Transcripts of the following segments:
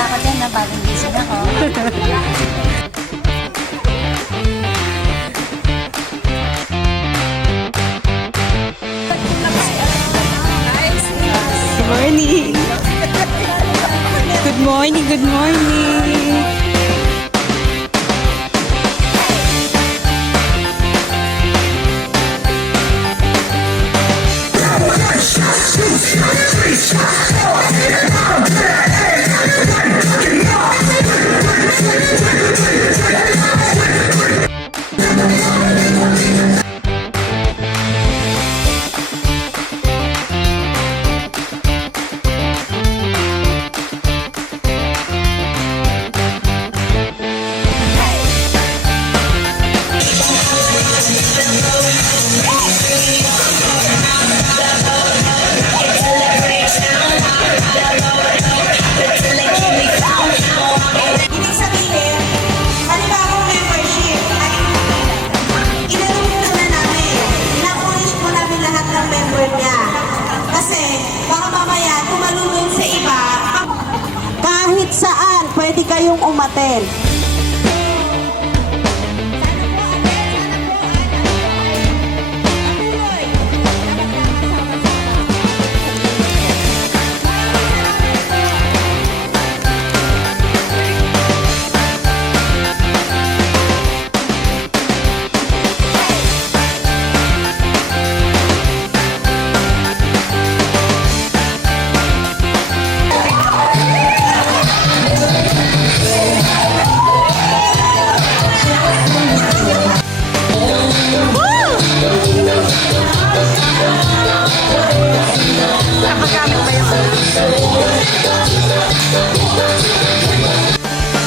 na ako dyan na bagong gising ako. Good morning. Good morning, good morning. Kahit saan, pwede kayong umaten.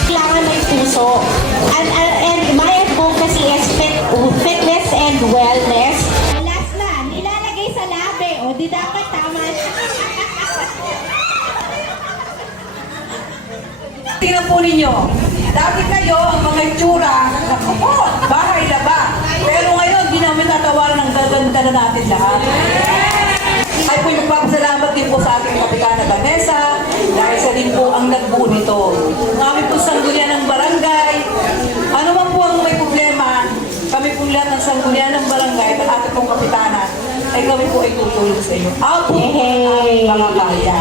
Kailangan may puso. And my advocacy is fitness and wellness. Last na, nilalagay sa labi. O, di dapat tama. Tingnan po ninyo, dati kayo ang mga itsura, naku po, bahay na ba? Pero ngayon, di namin natawaran ng gaganda na natin lahat. Ay po yung magpapasalamat din po sa ating Kapitana Vanessa dahil sa din po ang nagbuo nito. Ang aming po sanggunian ng barangay, ano man po ang may problema, kami po lahat ng sanggunian ng barangay at ating pong Kapitana, ay kami po ay tutulong sa inyo. Out po ang mga kaya.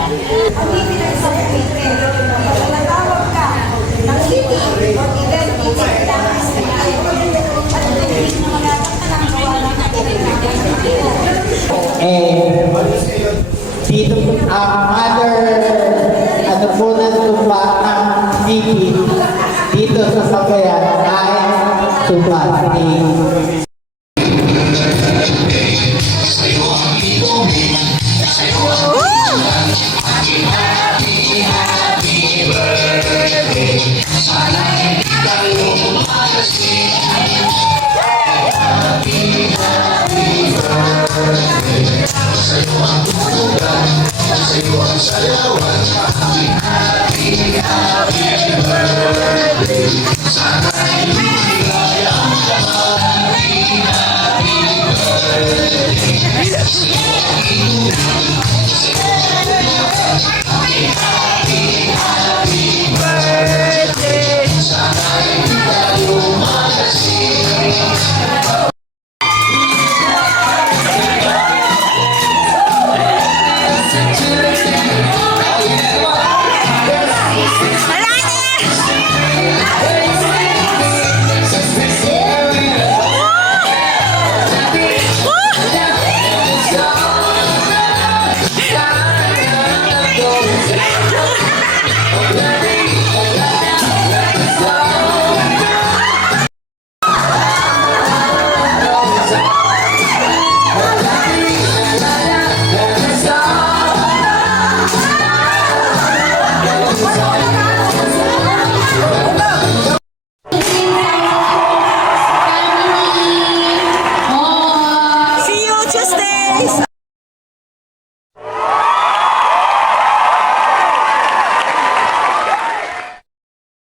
Dito mother ano po na tupa ng Vicky dito sa Sakayan ay tupa ni